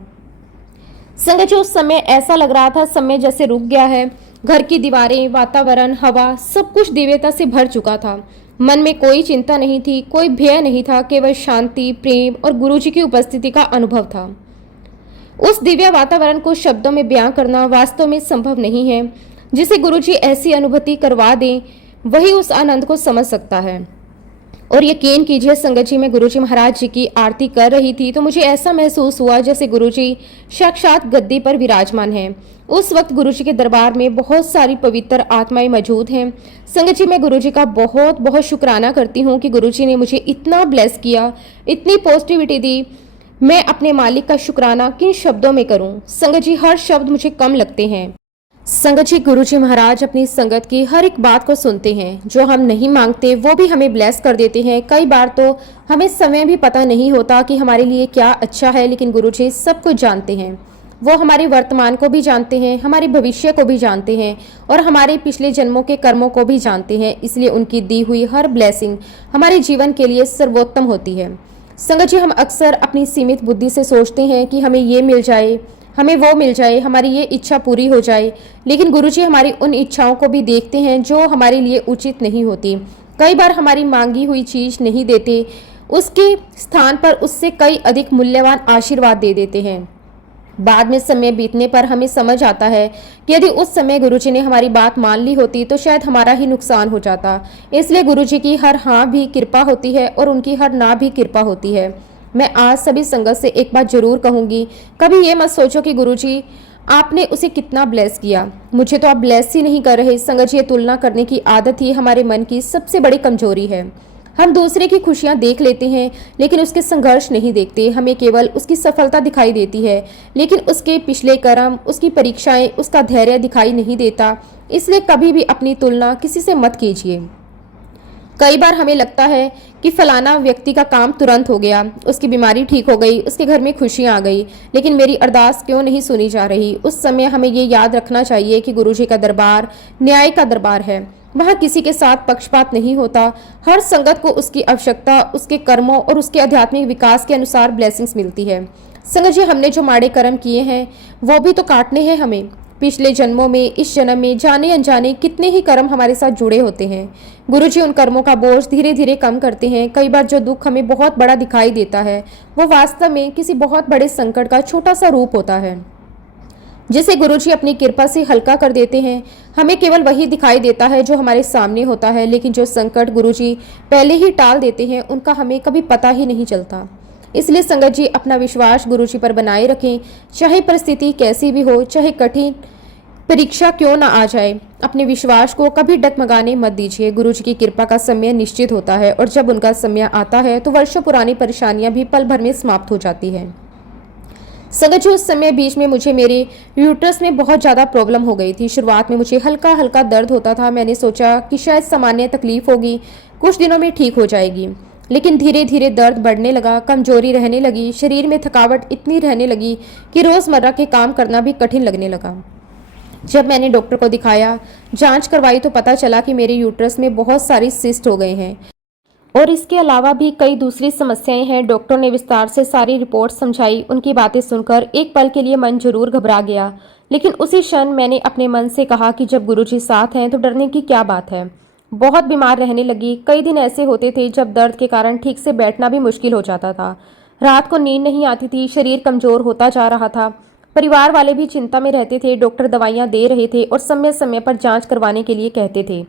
संगत जी, उस समय ऐसा लग रहा था समय जैसे रुक गया है। घर की दीवारें, वातावरण, हवा सब कुछ दिव्यता से भर चुका था। मन में कोई चिंता नहीं थी, कोई भय नहीं था, केवल शांति, प्रेम और गुरुजी की उपस्थिति का अनुभव था। उस दिव्य वातावरण को शब्दों में बयां करना वास्तव में संभव नहीं है। जिसे गुरुजी ऐसी अनुभूति करवा दें वही उस आनंद को समझ सकता है। और यकीन कीजिए संगत जी, मैं गुरुजी महाराज जी की आरती कर रही थी तो मुझे ऐसा महसूस हुआ जैसे गुरुजी साक्षात गद्दी पर विराजमान हैं। उस वक्त गुरुजी के दरबार में बहुत सारी पवित्र आत्माएं मौजूद हैं। संगत जी, मैं गुरुजी का बहुत बहुत शुक्राना करती हूँ कि गुरुजी ने मुझे इतना ब्लेस किया, इतनी पॉजिटिविटी दी। मैं अपने मालिक का शुक्राना किन शब्दों में करूं। संगत जी, हर शब्द मुझे कम लगते हैं। संगत जी, गुरुजी महाराज अपनी संगत की हर एक बात को सुनते हैं। जो हम नहीं मांगते वो भी हमें ब्लेस कर देते हैं। कई बार तो हमें समय भी पता नहीं होता कि हमारे लिए क्या अच्छा है, लेकिन गुरुजी सब कुछ जानते हैं। वो हमारे वर्तमान को भी जानते हैं, हमारे भविष्य को भी जानते हैं और हमारे पिछले जन्मों के कर्मों को भी जानते हैं। इसलिए उनकी दी हुई हर ब्लेसिंग हमारे जीवन के लिए सर्वोत्तम होती है। संगत जी, हम अक्सर अपनी सीमित बुद्धि से सोचते हैं कि हमें ये मिल जाए, हमें वो मिल जाए, हमारी ये इच्छा पूरी हो जाए। लेकिन गुरुजी हमारी उन इच्छाओं को भी देखते हैं जो हमारे लिए उचित नहीं होती। कई बार हमारी मांगी हुई चीज नहीं देते, उसके स्थान पर उससे कई अधिक मूल्यवान आशीर्वाद दे देते हैं। बाद में समय बीतने पर हमें समझ आता है कि यदि उस समय गुरुजी ने हमारी बात मान ली होती तो शायद हमारा ही नुकसान हो जाता। इसलिए गुरुजी की हर हाँ भी कृपा होती है और उनकी हर ना भी कृपा होती है। मैं आज सभी संगत से एक बात जरूर कहूंगी, कभी ये मत सोचो कि गुरुजी आपने उसे कितना ब्लेस किया, मुझे तो आप ब्लेस ही नहीं कर रहे। संगत जी, ये तुलना करने की आदत ही हमारे मन की सबसे बड़ी कमजोरी है। हम दूसरे की खुशियां देख लेते हैं लेकिन उसके संघर्ष नहीं देखते। हमें केवल उसकी सफलता दिखाई देती है लेकिन उसके पिछले कर्म, उसकी परीक्षाएं, उसका धैर्य दिखाई नहीं देता। इसलिए कभी भी अपनी तुलना किसी से मत कीजिए। कई बार हमें लगता है कि फलाना व्यक्ति का काम तुरंत हो गया, उसकी बीमारी ठीक हो गई, उसके घर में खुशियां आ गई, लेकिन मेरी अरदास क्यों नहीं सुनी जा रही। उस समय हमें ये याद रखना चाहिए कि गुरुजी का दरबार न्याय का दरबार है। वहाँ किसी के साथ पक्षपात नहीं होता। हर संगत को उसकी आवश्यकता, उसके कर्मों और उसके आध्यात्मिक विकास के अनुसार ब्लेसिंग्स मिलती है। संगत जी, हमने जो माड़े कर्म किए हैं वो भी तो काटने हैं हमें। पिछले जन्मों में, इस जन्म में जाने अनजाने कितने ही कर्म हमारे साथ जुड़े होते हैं। गुरुजी उन कर्मों का बोझ धीरे धीरे कम करते हैं। कई बार जो दुख हमें बहुत बड़ा दिखाई देता है वो वास्तव में किसी बहुत बड़े संकट का छोटा सा रूप होता है जिसे गुरुजी अपनी कृपा से हल्का कर देते हैं। हमें केवल वही दिखाई देता है जो हमारे सामने होता है, लेकिन जो संकट गुरुजी पहले ही टाल देते हैं उनका हमें कभी पता ही नहीं चलता। इसलिए संगत जी, अपना विश्वास गुरुजी पर बनाए रखें। चाहे परिस्थिति कैसी भी हो, चाहे कठिन परीक्षा क्यों ना आ जाए, अपने विश्वास को कभी डगमगाने मत दीजिए। गुरुजी की कृपा का समय निश्चित होता है और जब उनका समय आता है तो वर्षों पुरानी परेशानियां भी पल भर में समाप्त हो जाती है। संगत जी, उस समय बीच में मुझे मेरे यूट्रस में बहुत ज़्यादा प्रॉब्लम हो गई थी। शुरुआत में मुझे हल्का हल्का दर्द होता था। मैंने सोचा कि शायद सामान्य तकलीफ होगी, कुछ दिनों में ठीक हो जाएगी, लेकिन धीरे धीरे दर्द बढ़ने लगा, कमजोरी रहने लगी, शरीर में थकावट इतनी रहने लगी कि रोज़मर्रा के काम करना भी कठिन लगने लगा। जब मैंने डॉक्टर को दिखाया, जांच करवाई तो पता चला कि मेरे यूट्रस में बहुत सारी सिस्ट हो गए हैं। और इसके अलावा भी कई दूसरी समस्याएं हैं। डॉक्टर ने विस्तार से सारी रिपोर्ट समझाई। उनकी बातें सुनकर एक पल के लिए मन जरूर घबरा गया, लेकिन उसी क्षण मैंने अपने मन से कहा कि जब गुरुजी साथ हैं तो डरने की क्या बात है। बहुत बीमार रहने लगी। कई दिन ऐसे होते थे जब दर्द के कारण ठीक से बैठना भी मुश्किल हो जाता था। रात को नींद नहीं आती थी, शरीर कमजोर होता जा रहा था। परिवार वाले भी चिंता में रहते थे। डॉक्टर दवाइयां दे रहे थे और समय समय पर जांच करवाने के लिए कहते थे,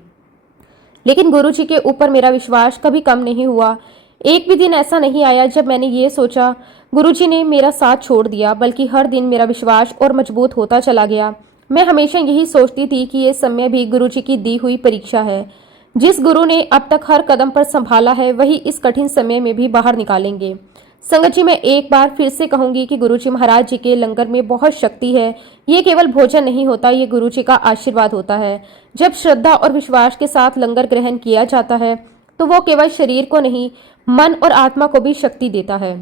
लेकिन गुरुजी के ऊपर मेरा विश्वास कभी कम नहीं हुआ। एक भी दिन ऐसा नहीं आया जब मैंने ये सोचा गुरुजी ने मेरा साथ छोड़ दिया, बल्कि हर दिन मेरा विश्वास और मजबूत होता चला गया। मैं हमेशा यही सोचती थी कि ये समय भी गुरुजी की दी हुई परीक्षा है। जिस गुरु ने अब तक हर कदम पर संभाला है, वही इस कठिन समय में भी बाहर निकालेंगे। संगत जी, मैं एक बार फिर से कहूंगी कि गुरुजी महाराज जी के लंगर में बहुत शक्ति है। ये केवल भोजन नहीं होता, ये गुरुजी का आशीर्वाद होता है। जब श्रद्धा और विश्वास के साथ लंगर ग्रहण किया जाता है तो वो केवल शरीर को नहीं, मन और आत्मा को भी शक्ति देता है।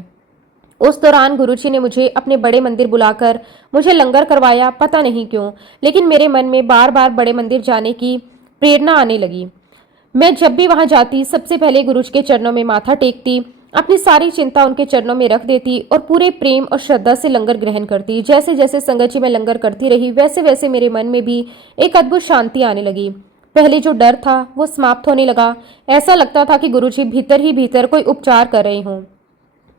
उस दौरान गुरुजी ने मुझे अपने बड़े मंदिर बुलाकर मुझे लंगर करवाया। पता नहीं क्यों, लेकिन मेरे मन में बार बार बड़े मंदिर जाने की प्रेरणा आने लगी। मैं जब भी वहां जाती सबसे पहले गुरुजी के चरणों में माथा टेकती, अपनी सारी चिंता उनके चरणों में रख देती और पूरे प्रेम और श्रद्धा से लंगर ग्रहण करती। जैसे जैसे संगत जी में लंगर करती रही, वैसे वैसे मेरे मन में भी एक अद्भुत शांति आने लगी। पहले जो डर था वो समाप्त होने लगा। ऐसा लगता था कि गुरुजी भीतर ही भीतर कोई उपचार कर रहे हों।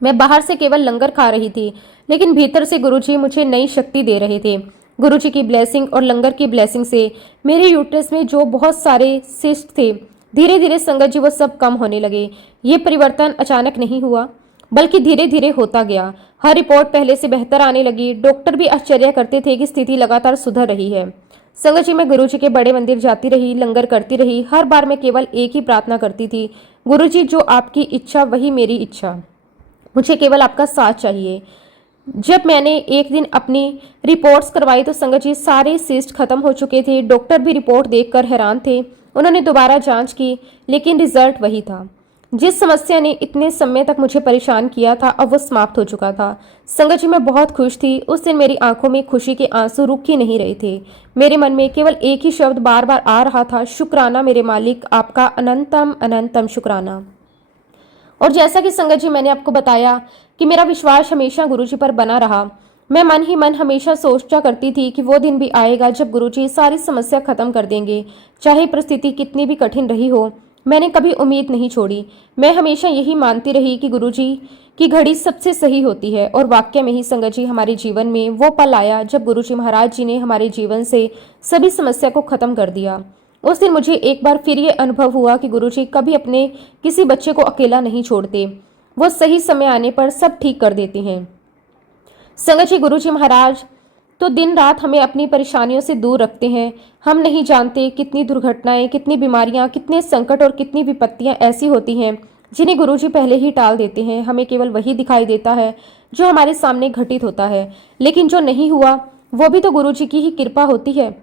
मैं बाहर से केवल लंगर खा रही थी, लेकिन भीतर से गुरुजी मुझे नई शक्ति दे रहे थे। गुरुजी की ब्लेसिंग और लंगर की ब्लेसिंग से मेरे यूट्रस में जो बहुत सारे सिस्ट थे, धीरे धीरे संगत जी वो सब कम होने लगे। ये परिवर्तन अचानक नहीं हुआ, बल्कि धीरे धीरे होता गया। हर रिपोर्ट पहले से बेहतर आने लगी। डॉक्टर भी आश्चर्य करते थे कि स्थिति लगातार सुधर रही है। संगत जी, मैं गुरुजी के बड़े मंदिर जाती रही, लंगर करती रही। हर बार मैं केवल एक ही प्रार्थना करती थी, गुरुजी जो आपकी इच्छा वही मेरी इच्छा, मुझे केवल आपका साथ चाहिए। जब मैंने एक दिन अपनी रिपोर्ट्स करवाई तो संगत जी सारे सिस्ट खत्म हो चुके थे। डॉक्टर भी रिपोर्ट देखकर हैरान थे। उन्होंने दोबारा जांच की, लेकिन रिजल्ट वही था। जिस समस्या ने इतने समय तक मुझे परेशान किया था, अब वो समाप्त हो चुका था। संगत जी, मैं बहुत खुश थी। उस दिन मेरी आंखों में खुशी के आंसू रुक ही नहीं रहे थे। मेरे मन में केवल एक ही शब्द बार बार आ रहा था, शुक्राना मेरे मालिक, आपका अनंतम अनंतम शुक्राना। और जैसा कि संगत जी मैंने आपको बताया कि मेरा विश्वास हमेशा गुरुजी पर बना रहा। मैं मन ही मन हमेशा सोचा करती थी कि वो दिन भी आएगा जब गुरुजी सारी समस्या खत्म कर देंगे, चाहे परिस्थिति कितनी भी कठिन रही हो। मैंने कभी उम्मीद नहीं छोड़ी। मैं हमेशा यही मानती रही कि गुरुजी की घड़ी सबसे सही होती है। और वाकई में ही संगत जी, हमारे जीवन में वो पल आया जब गुरुजी महाराज जी ने हमारे जीवन से सभी समस्या को खत्म कर दिया। उस दिन मुझे एक बार फिर ये अनुभव हुआ कि गुरुजी कभी अपने किसी बच्चे को अकेला नहीं छोड़ते। वो सही समय आने पर सब ठीक कर देते हैं। संगत जी, गुरुजी महाराज तो दिन रात हमें अपनी परेशानियों से दूर रखते हैं। हम नहीं जानते कितनी दुर्घटनाएं, कितनी बीमारियां, कितने संकट और कितनी विपत्तियां ऐसी होती हैं जिन्हें गुरुजी पहले ही टाल देते हैं। हमें केवल वही दिखाई देता है जो हमारे सामने घटित होता है, लेकिन जो नहीं हुआ वो भी तो गुरुजी की ही कृपा होती है।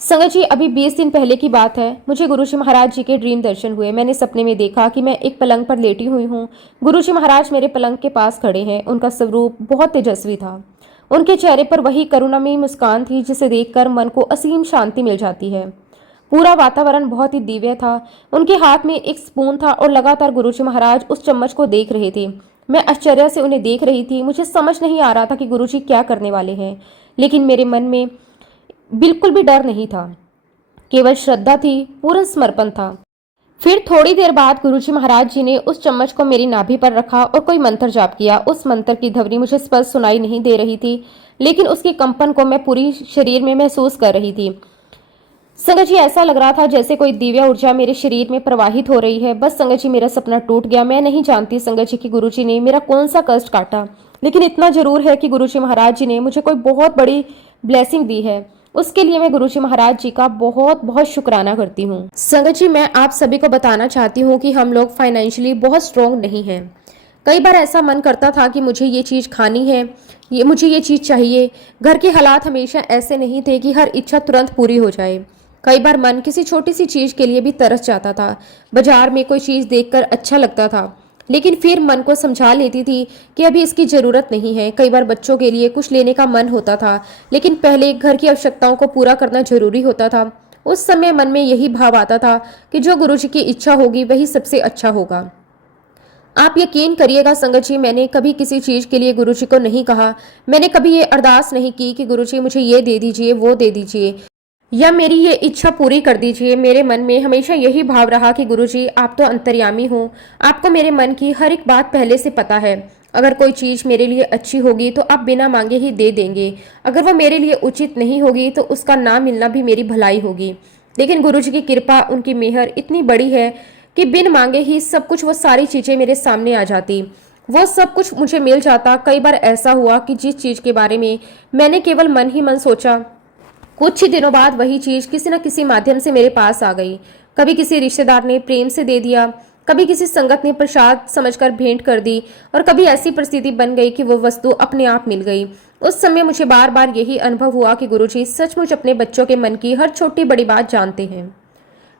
संगत जी, अभी 20 दिन पहले की बात है। मुझे गुरुजी महाराज जी के ड्रीम दर्शन हुए। मैंने सपने में देखा कि मैं एक पलंग पर लेटी हुई हूँ। गुरुजी महाराज मेरे पलंग के पास खड़े हैं। उनका स्वरूप बहुत तेजस्वी था। उनके चेहरे पर वही करुणामयी मुस्कान थी जिसे देखकर मन को असीम शांति मिल जाती है। पूरा वातावरण बहुत ही दिव्य था। उनके हाथ में एक स्पून था और लगातार गुरुजी महाराज उस चम्मच को देख रहे थे। मैं आश्चर्य से उन्हें देख रही थी। मुझे समझ नहीं आ रहा था कि गुरुजी क्या करने वाले हैं, लेकिन मेरे मन में बिल्कुल भी डर नहीं था, केवल श्रद्धा थी, पूर्ण समर्पण था। फिर थोड़ी देर बाद गुरुजी महाराज जी ने उस चम्मच को मेरी नाभि पर रखा और कोई मंत्र जाप किया। उस मंत्र की ध्वनि मुझे स्पष्ट सुनाई नहीं दे रही थी, लेकिन उसके कंपन को मैं पूरी शरीर में महसूस कर रही थी। संगत जी, ऐसा लग रहा था जैसे कोई दिव्य ऊर्जा मेरे शरीर में प्रवाहित हो रही है। बस संगत जी, मेरा सपना टूट गया। मैं नहीं जानती संगत जी कि गुरुजी ने मेरा कौन सा कष्ट काटा, लेकिन इतना जरूर है कि गुरुजी महाराज जी ने मुझे कोई बहुत बड़ी ब्लेसिंग दी है। उसके लिए मैं गुरुजी महाराज जी का बहुत बहुत शुक्राना करती हूँ। संगत जी, मैं आप सभी को बताना चाहती हूँ कि हम लोग फाइनेंशियली बहुत स्ट्रॉन्ग नहीं हैं। कई बार ऐसा मन करता था कि मुझे ये चीज़ खानी है, मुझे ये चीज़ चाहिए। घर के हालात हमेशा ऐसे नहीं थे कि हर इच्छा तुरंत पूरी हो जाए। कई बार मन किसी छोटी सी चीज़ के लिए भी तरस जाता था। बाजार में कोई चीज़ देखकर अच्छा लगता था, लेकिन फिर मन को समझा लेती थी कि अभी इसकी ज़रूरत नहीं है। कई बार बच्चों के लिए कुछ लेने का मन होता था, लेकिन पहले घर की आवश्यकताओं को पूरा करना जरूरी होता था। उस समय मन में यही भाव आता था कि जो गुरुजी की इच्छा होगी वही सबसे अच्छा होगा। आप यकीन करिएगा संगत जी, मैंने कभी किसी चीज के लिए गुरुजी को नहीं कहा। मैंने कभी ये अरदास नहीं की कि गुरुजी मुझे ये दे दीजिए, वो दे दीजिए, या मेरी ये इच्छा पूरी कर दीजिए। मेरे मन में हमेशा यही भाव रहा कि गुरुजी आप तो अंतर्यामी हो, आपको मेरे मन की हर एक बात पहले से पता है। अगर कोई चीज मेरे लिए अच्छी होगी तो आप बिना मांगे ही दे देंगे, अगर वो मेरे लिए उचित नहीं होगी तो उसका ना मिलना भी मेरी भलाई होगी। लेकिन गुरुजी की कृपा, उनकी मेहर इतनी बड़ी है कि बिन मांगे ही सब कुछ, वो सारी चीजें मेरे सामने आ जाती, वो सब कुछ मुझे मिल जाता। कई बार ऐसा हुआ कि जिस चीज के बारे में मैंने केवल मन ही मन सोचा, कुछ ही दिनों बाद वही चीज किसी न किसी माध्यम से मेरे पास आ गई। कभी किसी रिश्तेदार ने प्रेम से दे दिया, कभी किसी संगत ने प्रसाद समझकर भेंट कर दी, और कभी ऐसी परिस्थिति बन गई कि वो वस्तु अपने आप मिल गई। उस समय मुझे बार बार यही अनुभव हुआ कि गुरुजी सचमुच अपने बच्चों के मन की हर छोटी बड़ी बात जानते हैं।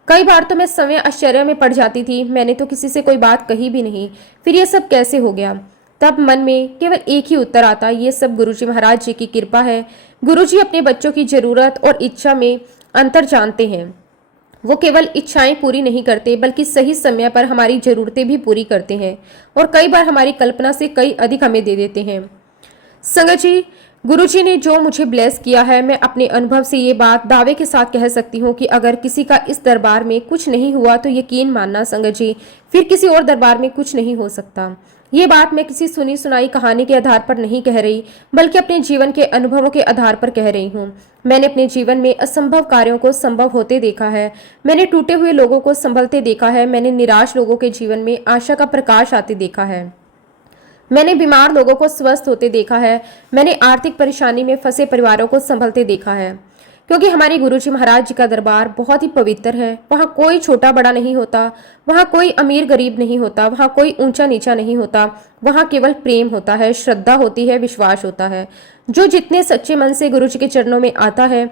कई बार तो मैं समय आश्चर्य में पड़ जाती थी, मैंने तो किसी से कोई बात कही भी नहीं, फिर ये सब कैसे हो गया। तब मन में केवल एक ही उत्तर आता, ये सब गुरुजी महाराज जी की कृपा है। गुरुजी अपने बच्चों की जरूरत और इच्छा में अंतर जानते हैं। वो केवल इच्छाएं पूरी नहीं करते बल्कि सही समय पर हमारी जरूरतें भी पूरी करते हैं, और कई बार हमारी कल्पना से कई अधिक हमें दे देते हैं। संगत जी, गुरुजी ने जो मुझे ब्लेस किया है, मैं अपने अनुभव से ये बात दावे के साथ कह सकती हूँ कि अगर किसी का इस दरबार में कुछ नहीं हुआ तो यकीन मानना संगत जी, फिर किसी और दरबार में कुछ नहीं हो सकता। ये बात मैं किसी सुनी सुनाई कहानी के आधार पर नहीं कह रही, बल्कि अपने जीवन के अनुभवों के आधार पर कह रही हूँ। मैंने अपने जीवन में असंभव कार्यों को संभव होते देखा है, मैंने टूटे हुए लोगों को संभलते देखा है, मैंने निराश लोगों के जीवन में आशा का प्रकाश आते देखा है, मैंने बीमार लोगों को स्वस्थ होते देखा है, मैंने आर्थिक परेशानी में फंसे परिवारों को संभलते देखा है। क्योंकि हमारे गुरुजी महाराज जी का दरबार बहुत ही पवित्र है। वहाँ कोई छोटा बड़ा नहीं होता, वहाँ कोई अमीर गरीब नहीं होता, वहाँ कोई ऊंचा नीचा नहीं होता, वहाँ केवल प्रेम होता है, श्रद्धा होती है, विश्वास होता है। जो जितने सच्चे मन से गुरुजी के चरणों में आता है,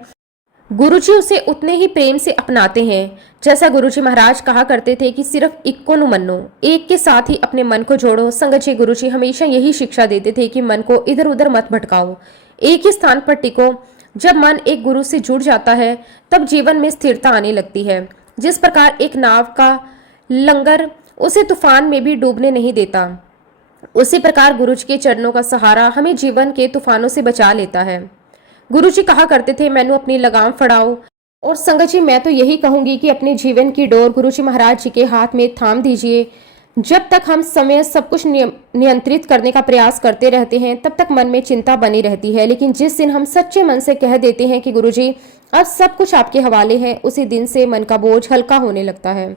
गुरुजी उसे उतने ही प्रेम से अपनाते हैं। जैसा गुरुजी महाराज कहा करते थे कि सिर्फ इक्को नु मन्नो, एक के साथ ही अपने मन को जोड़ो। संगत जी, गुरुजी हमेशा यही शिक्षा देते थे कि मन को इधर उधर मत भटकाओ, एक ही स्थान पर टिको। जब मन एक गुरु से जुड़ जाता है तब जीवन में स्थिरता आने लगती है। जिस प्रकार एक नाव का लंगर उसे तूफान में भी डूबने नहीं देता, उसी प्रकार गुरुजी के चरणों का सहारा हमें जीवन के तूफानों से बचा लेता है। गुरुजी कहा करते थे, मैनू अपनी लगाम फड़ाओ। और संगत जी, मैं तो यही कहूंगी कि अपने जीवन की डोर गुरुजी महाराज जी के हाथ में थाम दीजिए। जब तक हम समय सब कुछ नियंत्रित करने का प्रयास करते रहते हैं तब तक मन में चिंता बनी रहती है, लेकिन जिस दिन हम सच्चे मन से कह देते हैं कि गुरुजी अब सब कुछ आपके हवाले है, उसी दिन से मन का बोझ हल्का होने लगता है।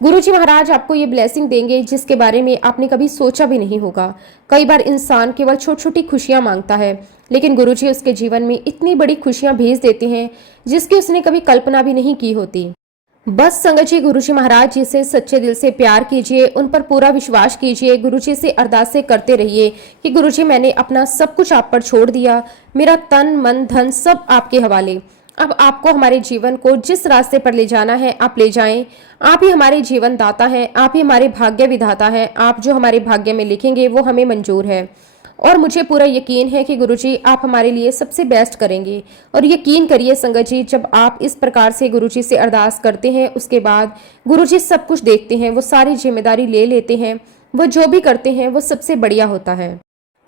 गुरुजी महाराज आपको ये ब्लेसिंग देंगे जिसके बारे में आपने कभी सोचा भी नहीं होगा। कई बार इंसान केवल छोटी छोटी खुशियां मांगता है, लेकिन गुरुजी उसके जीवन में इतनी बड़ी खुशियां भेज देते हैं जिसकी उसने कभी कल्पना भी नहीं की होती। बस संगत जी, गुरुजी महाराज जी से सच्चे दिल से प्यार कीजिए, उन पर पूरा विश्वास कीजिए, गुरुजी से अरदासें करते रहिए कि गुरुजी मैंने अपना सब कुछ आप पर छोड़ दिया, मेरा तन मन धन सब आपके हवाले। अब आपको हमारे जीवन को जिस रास्ते पर ले जाना है आप ले जाएं। आप ही हमारे जीवन दाता हैं, आप ही हमारे भाग्य विधाता हैं। आप जो हमारे भाग्य में लिखेंगे वो हमें मंजूर है, और मुझे पूरा यकीन है कि गुरुजी आप हमारे लिए सबसे बेस्ट करेंगे। और यकीन करिए संगत जी, जब आप इस प्रकार से गुरुजी से अरदास करते हैं उसके बाद गुरुजी सब कुछ देखते हैं, वो सारी जिम्मेदारी ले लेते हैं, वो जो भी करते हैं वो सबसे बढ़िया होता है।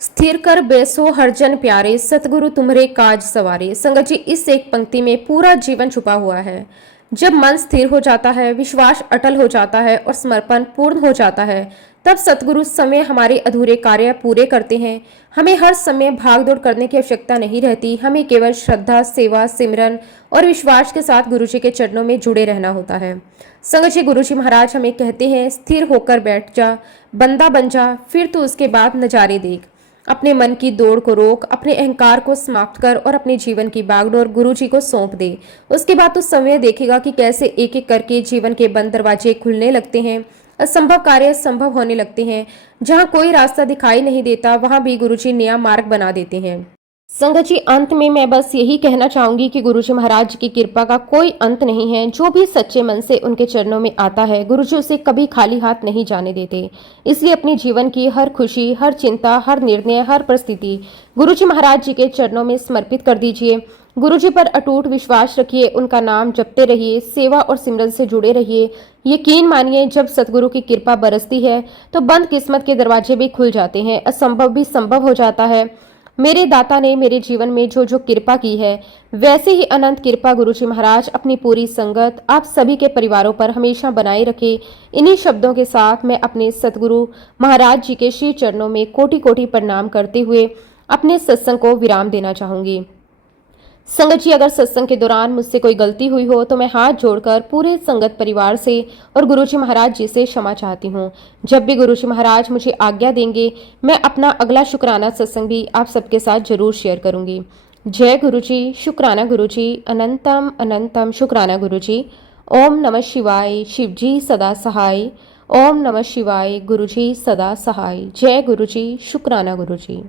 स्थिर कर बैसो हर जन प्यारे, सतगुरु तुम्हारे काज सवारे। संगत जी, इस एक पंक्ति में पूरा जीवन छुपा हुआ है। जब मन स्थिर हो जाता है, विश्वास अटल हो जाता है और समर्पण पूर्ण हो जाता है, तब सतगुरु समय हमारे अधूरे कार्य पूरे करते हैं। हमें हर समय भाग दौड़ करने की आवश्यकता नहीं रहती, हमें केवल श्रद्धा, सेवा, सिमरन और विश्वास के साथ गुरुजी के चरणों में जुड़े रहना होता है। संगत जी, गुरुजी महाराज हमें कहते हैं, स्थिर होकर बैठ जा, बंदा बन जा, फिर तो उसके बाद नजारे देख। अपने मन की दौड़ को रोक, अपने अहंकार को समाप्त कर और अपने जीवन की बागडोर गुरुजी को सौंप दे। उसके बाद तो समय देखेगा कि कैसे एक एक करके जीवन के बंद दरवाजे खुलने लगते हैं, असंभव कार्य संभव होने लगते हैं। जहाँ कोई रास्ता दिखाई नहीं देता वहां भी गुरुजी नया मार्ग बना देते हैं। संगत जी, अंत में मैं बस यही कहना चाहूंगी कि गुरुजी महाराज की कृपा का कोई अंत नहीं है। जो भी सच्चे मन से उनके चरणों में आता है, गुरुजी उसे कभी खाली हाथ नहीं जाने देते। इसलिए अपने जीवन की हर खुशी, हर चिंता, हर निर्णय, हर परिस्थिति गुरुजी महाराज जी के चरणों में समर्पित कर दीजिए। गुरुजी पर अटूट विश्वास रखिए, उनका नाम जपते रहिए, सेवा और सिमरन से जुड़े रहिए। यकीन मानिए, जब सतगुरु की कृपा बरसती है तो बंद किस्मत के दरवाजे भी खुल जाते हैं, असंभव भी संभव हो जाता है। मेरे दाता ने मेरे जीवन में जो जो कृपा की है, वैसे ही अनंत कृपा गुरुजी महाराज अपनी पूरी संगत आप सभी के परिवारों पर हमेशा बनाए रखे। इन्हीं शब्दों के साथ मैं अपने सतगुरु महाराज जी के श्री चरणों में कोटि कोटि प्रणाम करते हुए अपने सत्संग को विराम देना चाहूंगी। संगत जी, अगर सत्संग के दौरान मुझसे कोई गलती हुई हो तो मैं हाथ जोड़कर पूरे संगत परिवार से और गुरुजी महाराज जी से क्षमा चाहती हूँ। जब भी गुरुजी महाराज मुझे आज्ञा देंगे, मैं अपना अगला शुक्राना सत्संग भी आप सबके साथ जरूर शेयर करूंगी। जय गुरुजी, शुक्राना गुरुजी, अनंतम अनंतम शुक्राना गुरुजी। ओम नमः शिवाय, शिव जी सदा सहाय। ओम नमः शिवाय, गुरुजी सदा सहाय। जय गुरुजी, शुक्राना गुरुजी।